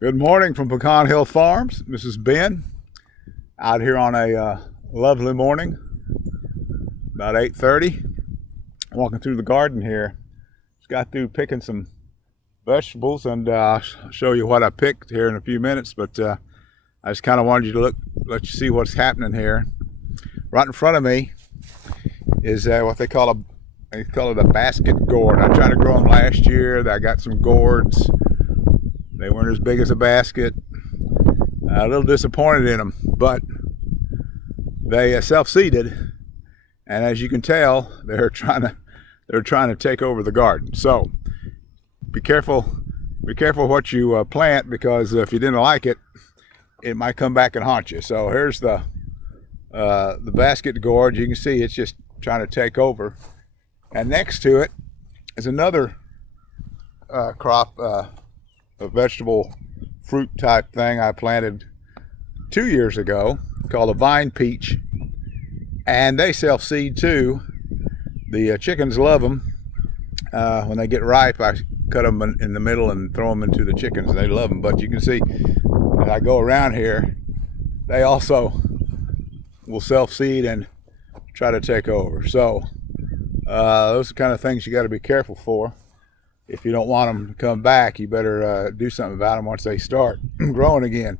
Good morning from Pecan Hill Farms. This is Ben out here on a lovely morning, about 8:30. Walking through the garden here. Just got through picking some vegetables, and I'll show you what I picked here in a few minutes. But I just kind of wanted you to let you see what's happening here. Right in front of me is what they call it a basket gourd. I tried to grow them last year. I got some gourds. They weren't as big as a basket. A little disappointed in them, but they self-seeded, and as you can tell, they're trying to take over the garden. So be careful what you plant, because if you didn't like it, it might come back and haunt you. So here's the basket gourd. You can see it's just trying to take over, and next to it is another crop. A vegetable fruit type thing I planted 2 years ago called a vine peach, and they self-seed too. The chickens love them. When they get ripe, I cut them in the middle and throw them into the chickens, and they love them. But you can see as I go around here, they also will self-seed and try to take over. So those are the kind of things you got to be careful for. If you don't want them to come back, you better do something about them once they start growing again.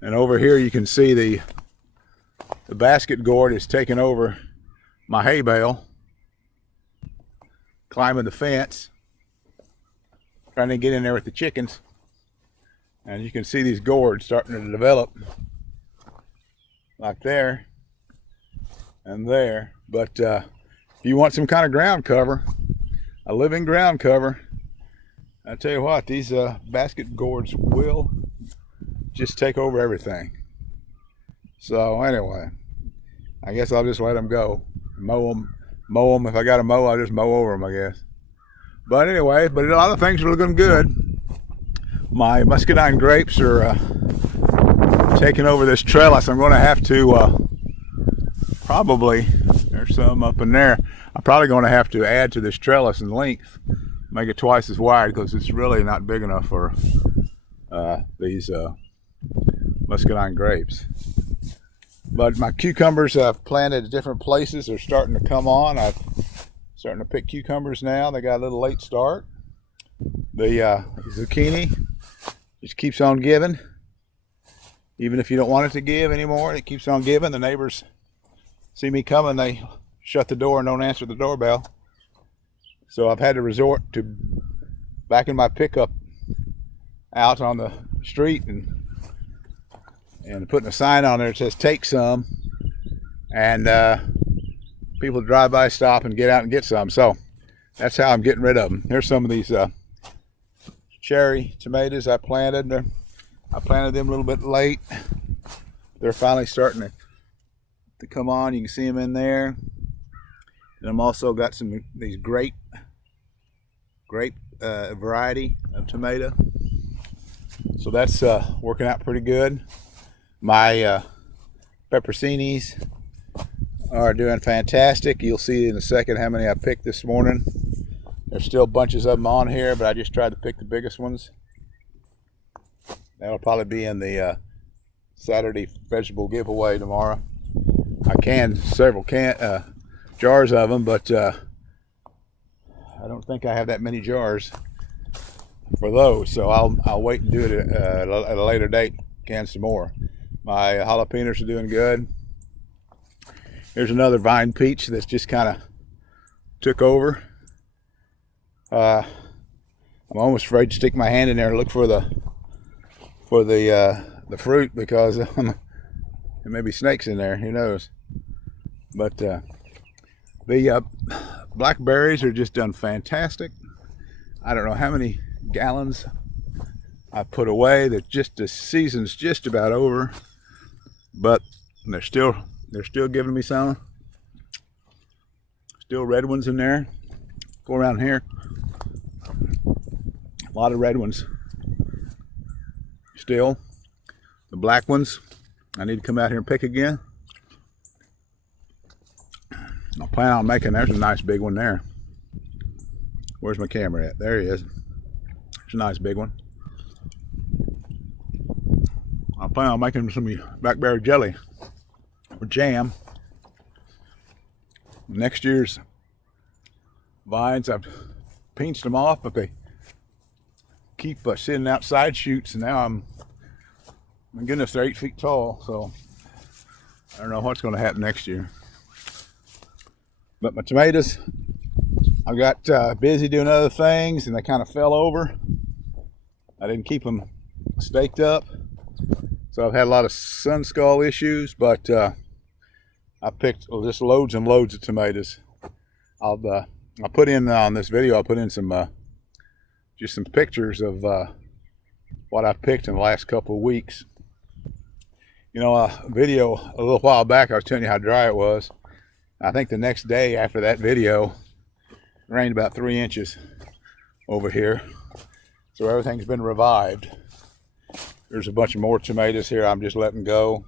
And over here you can see the basket gourd is taking over my hay bale, climbing the fence, trying to get in there with the chickens. And you can see these gourds starting to develop like there and there. But if you want some kind of ground cover, a living ground cover, I tell you what, these basket gourds will just take over everything. So anyway, I guess I'll just let them go. Mow them. If I got to mow, I'll just mow over them, I guess. But anyway, a lot of things are looking good. My muscadine grapes are taking over this trellis. I'm going to have to probably, there's some up in there, I'm probably going to have to add to this trellis in length, make it twice as wide, because it's really not big enough for these muscadine grapes. But my cucumbers I've planted at different places are starting to come on. I'm starting to pick cucumbers now. They got a little late start. The zucchini just keeps on giving. Even if you don't want it to give anymore, it keeps on giving. The neighbors see me coming, they shut the door and don't answer the doorbell. So I've had to resort to backing my pickup out on the street and putting a sign on there that says "Take some," and people drive by, stop, and get out and get some. So that's how I'm getting rid of them. Here's some of these cherry tomatoes I planted. I planted them a little bit late. They're finally starting to come on. You can see them in there. And I'm also got these grape variety of tomato. So that's working out pretty good. My pepperoncinis are doing fantastic. You'll see in a second how many I picked this morning. There's still bunches of them on here, but I just tried to pick the biggest ones. That'll probably be in the Saturday vegetable giveaway tomorrow. I canned several jars of them, but I don't think I have that many jars for those, so I'll wait and do it at a later date. Can some more. My jalapenos are doing good. Here's another vine peach that's just kind of took over. I'm almost afraid to stick my hand in there and look for the fruit, because there may be snakes in there. Who knows? But the blackberries are just done fantastic. I don't know how many gallons I put away. That just the season's just about over, but they're still giving me some. Still red ones in there. Go around here. A lot of red ones. Still, the black ones I need to come out here and pick again. I plan on making, there's a nice big one there. Where's my camera at? There he is. It's a nice big one. I plan on making some blackberry jelly or jam. Next year's vines, I've pinched them off, but they keep sitting outside shoots, and now my goodness, they're 8 feet tall, so I don't know what's going to happen next year. But my tomatoes, I got busy doing other things, and they kind of fell over. I didn't keep them staked up, so I've had a lot of sun skull issues, but I picked just loads and loads of tomatoes. I'll put in on this video, I'll put in some just some pictures of what I picked in the last couple of weeks. You know, a video a little while back, I was telling you how dry it was. I think the next day after that video, it rained about 3 inches over here. So everything's been revived. There's a bunch of more tomatoes here I'm just letting go.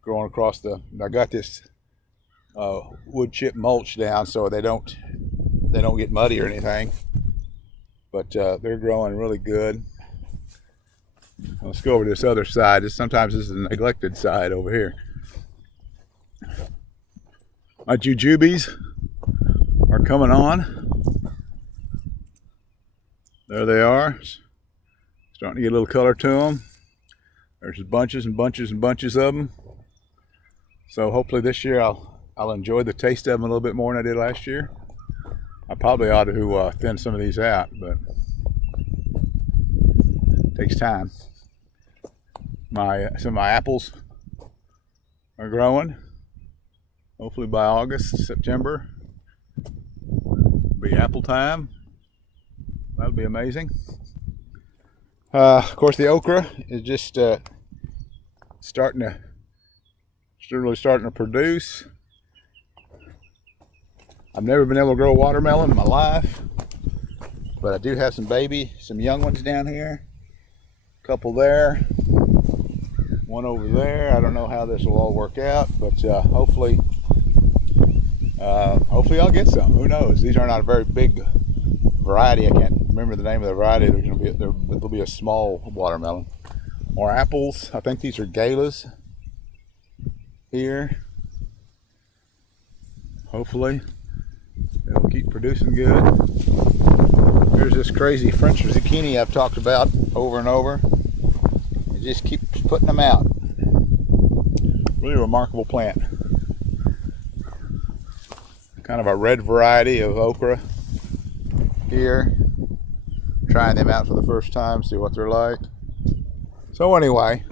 Growing across I got this wood chip mulch down so they don't get muddy or anything. But they're growing really good. Let's go over to this other side. Sometimes this is the neglected side over here. My jujubes are coming on. There they are. Starting to get a little color to them. There's bunches and bunches and bunches of them. So hopefully this year I'll enjoy the taste of them a little bit more than I did last year. I probably ought to thin some of these out, but it takes time. Some of my apples are growing. Hopefully by August, September, it'll be apple time. That'll be amazing. Of course, the okra is just really starting to produce. I've never been able to grow watermelon in my life, but I do have some young ones down here. A couple there, one over there. I don't know how this will all work out, but hopefully I'll get some. Who knows? These are not a very big variety. I can't remember the name of the variety. There'll be a small watermelon. More apples. I think these are galas here. Hopefully it'll keep producing good. Here's this crazy French zucchini I've talked about over and over. It just keeps putting them out. Really remarkable plant. Kind of a red variety of okra here. Trying them out for the first time, see what they're like. So anyway,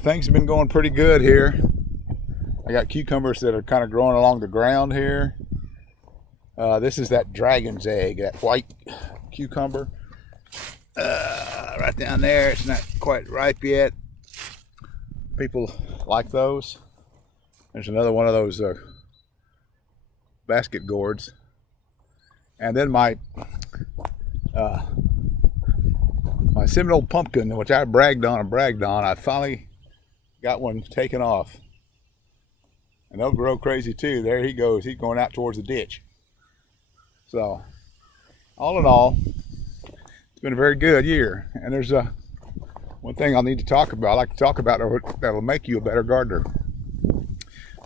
things have been going pretty good here. I got cucumbers that are kind of growing along the ground here. This is that dragon's egg, that white cucumber. Right down there, it's not quite ripe yet. People like those. There's another one of those basket gourds. And then my Seminole pumpkin, which I bragged on, I finally got one taken off. And they'll grow crazy too. There he goes. He's going out towards the ditch. So, all in all, it's been a very good year. And there's one thing I'll need to talk about. I like to talk about that'll make you a better gardener.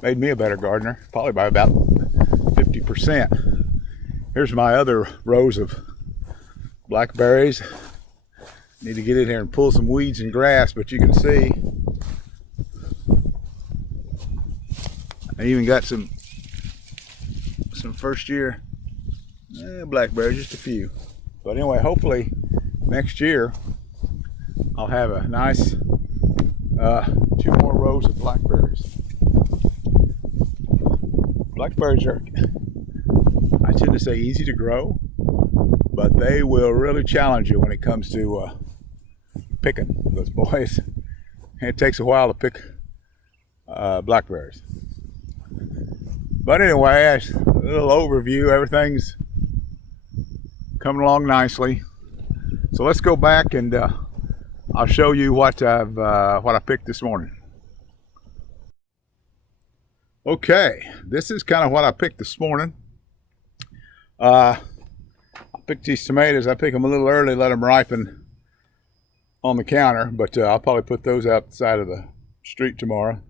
Made me a better gardener, probably by about 50%. Here's my other rows of blackberries. Need to get in here and pull some weeds and grass, but you can see I even got some first year blackberries, just a few. But anyway, hopefully next year I'll have a nice 2 more rows of blackberries. Blackberries are, I tend to say, easy to grow, but they will really challenge you when it comes to picking those boys. It takes a while to pick blackberries. But anyway, a little overview. Everything's coming along nicely. So let's go back and I'll show you what I picked this morning. Okay, this is kind of what I picked this morning. I picked these tomatoes. I pick them a little early, let them ripen on the counter, but I'll probably put those out the side of the street tomorrow.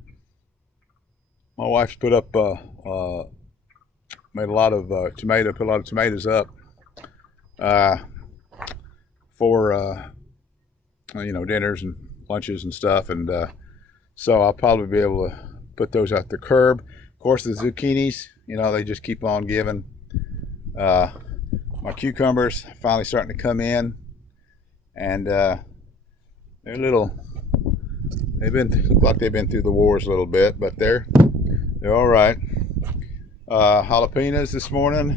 My wife's put up, made a lot of put a lot of tomatoes up for dinners and lunches and stuff, and so I'll probably be able to put those out the curb. Of course, the zucchinis, they just keep on giving. My cucumbers finally starting to come in, and they're look like they've been through the wars a little bit, but they're all right. Jalapenos this morning.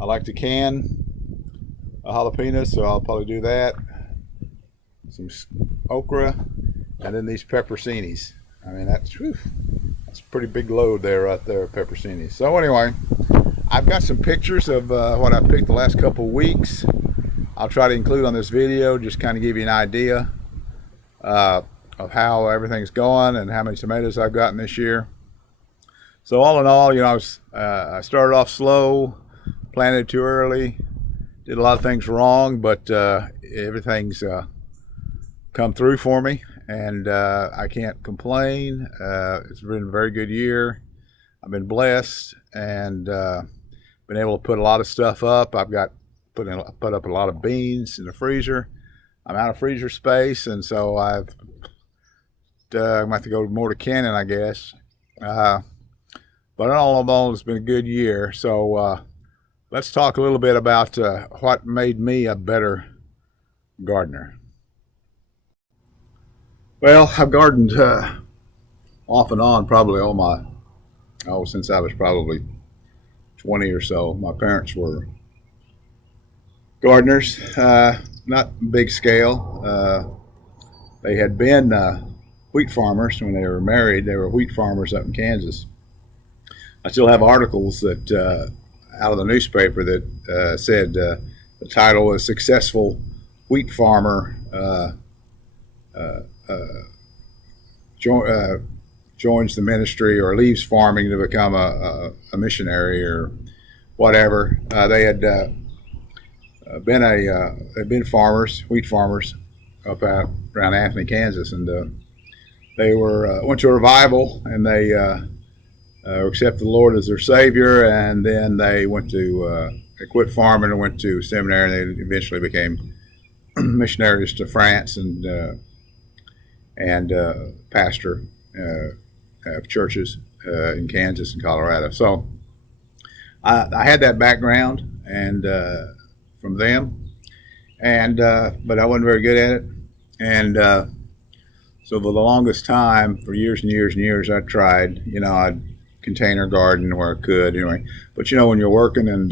I like to can jalapenos, so I'll probably do that. Some okra, and then these pepperoncinis. I mean, that's a pretty big load there, right there, pepperoncinis. So anyway, I've got some pictures of what I picked the last couple of weeks. I'll try to include on this video, just kind of give you an idea of how everything's going and how many tomatoes I've gotten this year. So all in all, I started off slow, planted too early, did a lot of things wrong, but everything's come through for me, and I can't complain. It's been a very good year. I've been blessed and been able to put a lot of stuff up. I've put up a lot of beans in the freezer. I'm out of freezer space, and so I'm going to have to go more to canning, I guess. But all in all, it's been a good year. So let's talk a little bit about what made me a better gardener. Well, I've gardened off and on probably since I was probably 20 or so. My parents were gardeners, not big scale. They had been wheat farmers when they were married. They were wheat farmers up in Kansas. I still have articles that out of the newspaper that said the title was "Successful Wheat Farmer joins the ministry or leaves farming to become a missionary," or whatever. They had been farmers, wheat farmers, up out around Anthony, Kansas, and they went to a revival, and they accepted the Lord as their Savior, and then they they quit farming and went to seminary, and they eventually became missionaries to France and pastor of churches in Kansas and Colorado. So I had that background and from them, and but I wasn't very good at it, and so for the longest time, for years and years and years, I tried. I'd container garden where I could, anyway. But when you're working and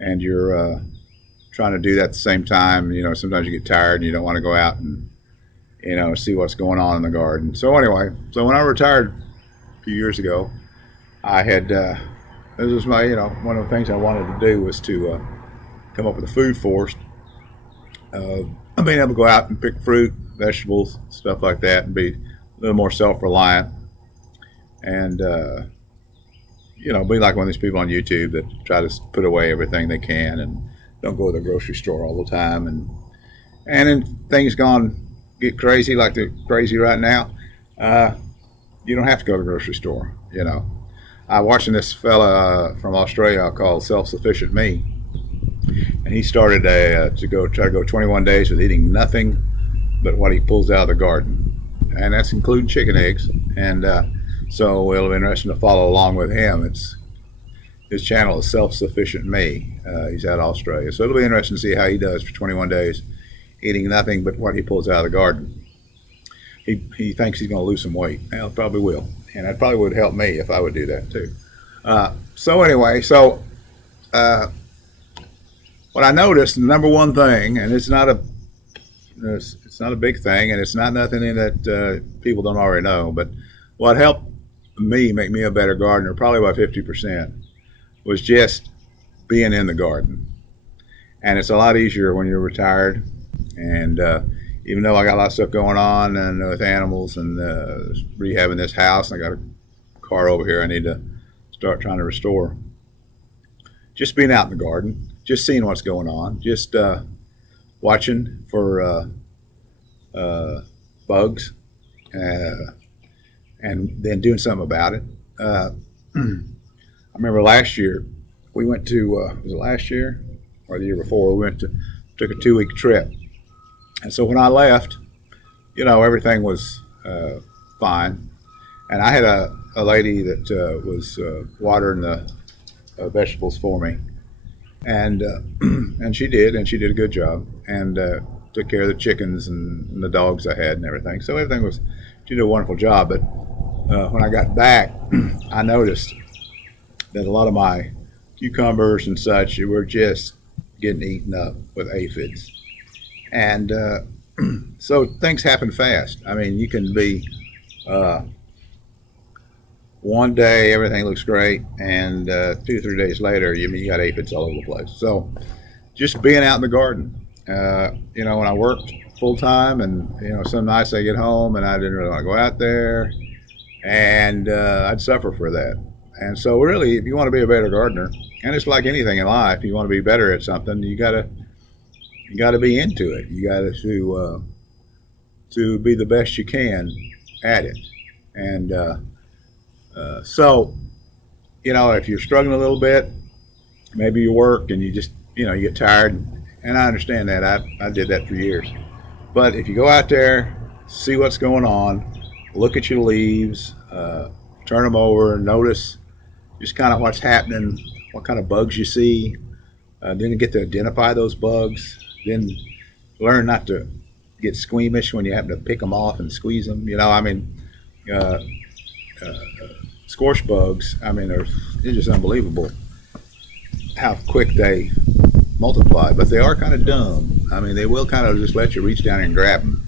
and you're trying to do that at the same time, sometimes you get tired and you don't want to go out and see what's going on in the garden. So anyway, when I retired a few years ago, I had this was my one of the things I wanted to do was to come up with a food forest, being able to go out and pick fruit, vegetables, stuff like that, and be a little more self-reliant, and be like one of these people on YouTube that try to put away everything they can and don't go to the grocery store all the time, and then things get crazy like they're crazy right now. You don't have to go to the grocery store. I'm watching this fella from Australia called Self-Sufficient Me, and he started try to go 21 days with eating nothing but what he pulls out of the garden, and that's including chicken eggs. And so it'll be interesting to follow along with him. His channel is Self-Sufficient Me. He's out of Australia, so it'll be interesting to see how he does for 21 days eating nothing but what he pulls out of the garden. He thinks he's going to lose some weight. Well, probably will, and that probably would help me if I would do that too. So anyway, what I noticed, the number one thing, and it's not a big thing, and it's not nothing in that people don't already know, but what helped me make me a better gardener, probably by 50%, was just being in the garden. And it's a lot easier when you're retired. And even though I got a lot of stuff going on and with animals and rehabbing this house, and I got a car over here I need to start trying to restore. Just being out in the garden, just seeing what's going on, just watching for bugs, uh, and then doing something about it. I remember last year we went to was it last year or the year before? We took a 2-week trip, and so when I left, everything was fine, and I had a lady that was watering the vegetables for me, and and she did a good job, and took care of the chickens and the dogs I had and everything. So everything was, she did a wonderful job. But when I got back, I noticed that a lot of my cucumbers and such were just getting eaten up with aphids, and so things happen fast. I mean, you can be one day everything looks great, and 2 or 3 days later, you got aphids all over the place. So just being out in the garden. When I worked full time, and some nights I get home and I didn't really want to go out there, and I'd suffer for that. And so, really, if you want to be a better gardener, and it's like anything in life, you want to be better at something, you gotta be into it. You got to be the best you can at it. And so, if you're struggling a little bit, maybe you work and you just you get tired. And I understand that. I did that for years. But if you go out there, see what's going on, look at your leaves, turn them over, notice just kind of what's happening, what kind of bugs you see, then you get to identify those bugs, then learn not to get squeamish when you happen to pick them off and squeeze them. Uh, scorch bugs, they're just unbelievable how quick they multiply, but they are kind of dumb. They will kind of just let you reach down and grab them,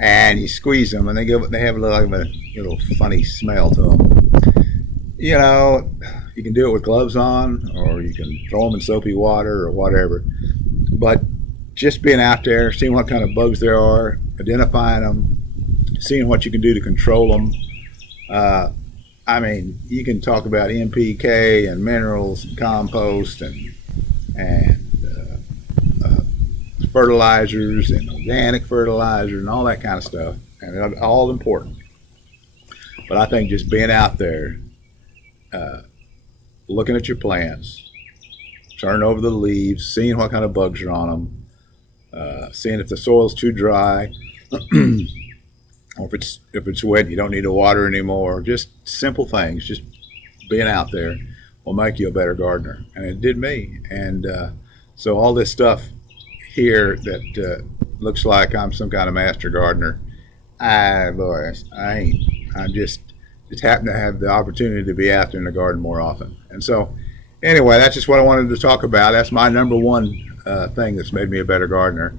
and you squeeze them, and they have a little funny smell to them. You can do it with gloves on, or you can throw them in soapy water or whatever. But just being out there, seeing what kind of bugs there are, identifying them, seeing what you can do to control them. You can talk about NPK and minerals and compost and fertilizers and organic fertilizer and all that kind of stuff, and it's all important. But I think just being out there, looking at your plants, turning over the leaves, seeing what kind of bugs are on them, seeing if the soil's too dry, or if it's wet, you don't need to water anymore. Just simple things. Just being out there will make you a better gardener, and it did me. And so all this stuff here that looks like I'm some kind of master gardener, I ain't. I just happen to have the opportunity to be out there in the garden more often. And so anyway, that's just what I wanted to talk about. That's my number one thing that's made me a better gardener,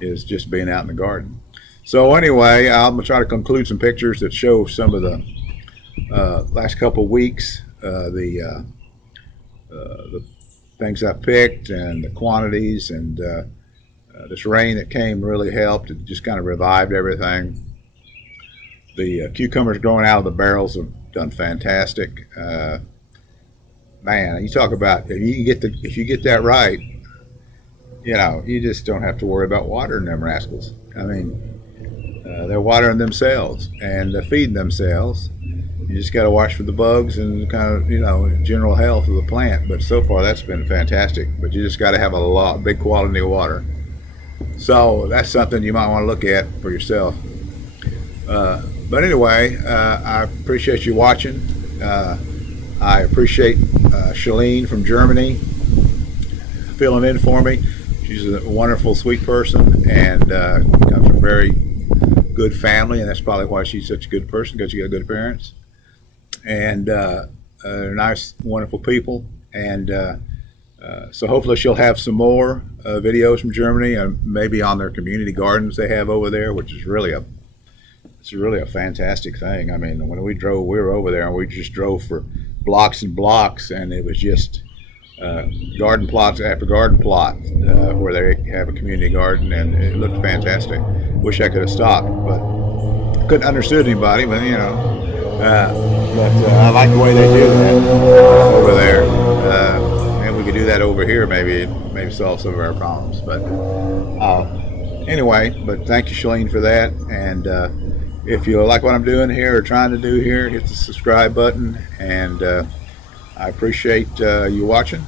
is just being out in the garden. So anyway, I'm going to try to conclude some pictures that show some of the last couple of weeks, the things I picked and the quantities, and this rain that came really helped. It just kind of revived everything. The cucumbers growing out of the barrels have done fantastic. Man, you talk about if you get that right, you just don't have to worry about watering them rascals. They're watering themselves and feeding themselves. You just got to watch for the bugs and kind of general health of the plant. But so far that's been fantastic. But you just got to have a big quality of water. So that's something you might want to look at for yourself. But anyway, I appreciate you watching. I appreciate Shalene from Germany filling in for me. She's a wonderful, sweet person, and comes from a very good family, and that's probably why she's such a good person, because she got good parents. And they're nice, wonderful people. And so hopefully she'll have some more videos from Germany, and maybe on their community gardens they have over there, which is really a fantastic thing. When we were over there, and we just drove for blocks and blocks, and it was just garden plots after garden plot where they have a community garden, and it looked fantastic. Wish I could have stopped, but couldn't understood anybody. But I like the way they do that over there, and we could do that over over here maybe solve some of our problems. But anyway, but thank you, Shalene, for that. And if you like what I'm doing here or trying to do here, hit the subscribe button. And I appreciate you watching.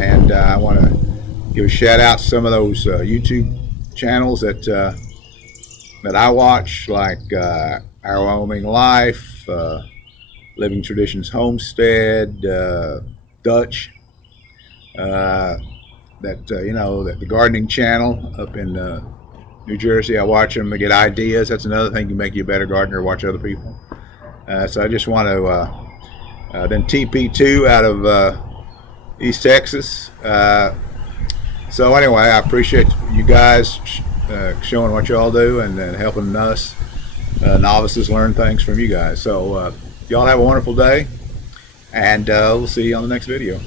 And I want to give a shout out to some of those YouTube channels that I watch, like Our Wyoming Life, Living Traditions Homestead, Dutch, that the gardening channel up in New Jersey. I watch them to get ideas. That's another thing can make you a better gardener, watch other people. So I just want to then TP2 out of East Texas. So anyway, I appreciate you guys showing what y'all do and then helping us novices learn things from you guys. So y'all have a wonderful day, and we'll see you on the next video.